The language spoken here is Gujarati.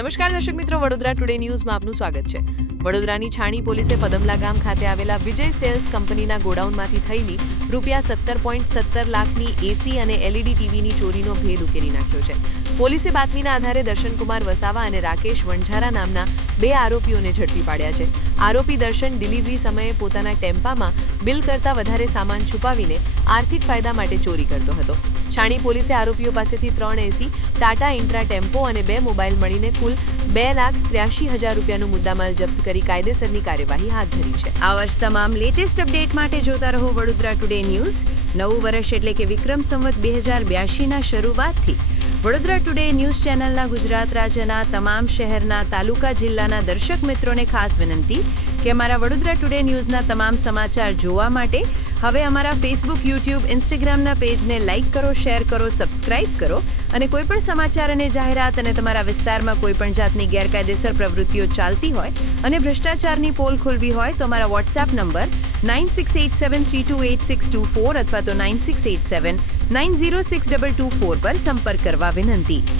નમસ્કાર દર્શક મિત્રો, વડોદરા ટુડે ન્યૂઝમાં આપનું સ્વાગત છે. વડોદરાની છાણી પોલીસે પદમલા ગામ ખાતે આવેલા વિજય સેલ્સ કંપનીના ગોડાઉનમાંથી થયેલી ₹17.17 લાખની એસી અને એલઈડી ટીવીની ચોરીનો ભેદ ઉકેલી નાખ્યો છે. પોલીસે બાતમીના આધારે દર્શનકુમાર વસાવા અને રાકેશ વણઝારા નામના 2 આરોપીઓને ઝડપી પાડ્યા છે. આરોપી દર્શન ડિલિવરી સમયે પોતાના ટેમ્પામાં બિલ કરતાં વધારે સામાન છુપાવીને આર્થિક ફાયદા માટે ચોરી કરતો હતો. છાણી પોલીસે આરોપીઓ પાસેથી 3 એસી, ટાટા ઇન્ટ્રા ટેમ્પો અને 2 મોબાઈલ મળીને કુલ ₹2,83,000 મુદ્દામાલ જપ્ત કરી કાયદેસરની કાર્યવાહી હાથ ધરી છે. આવા જ તમામ લેટેસ્ટ અપડેટ માટે જોતા રહો વડોદરા ટુડે ન્યૂઝ. નવું વર્ષ એટલે કે વિક્રમ સંવત 2082ના શરૂઆતથી વડોદરા ટુડે ન્યૂઝ ચેનલના ગુજરાત રાજ્યના તમામ શહેરના, તાલુકા, જિલ્લાના દર્શક મિત્રોને ખાસ વિનંતી કે અમારા વડોદરા ટુડે ન્યૂઝના તમામ સમાચાર જોવા માટે હવે અમારા ફેસબુક, યુટ્યુબ, ઇન્સ્ટાગ્રામના પેજને લાઇક કરો, શેર કરો, સબસ્ક્રાઇબ કરો અને કોઈપણ સમાચાર અને જાહેરાત અને તમારા વિસ્તારમાં કોઈપણ જાતની ગેરકાયદેસર પ્રવૃત્તિઓ ચાલતી હોય અને ભ્રષ્ટાચારની પોલ ખોલવી હોય તો અમારા વોટ્સએપ નંબર 9687328624 અથવા તો 9687906224 પર સંપર્ક કરવા વિનંતી.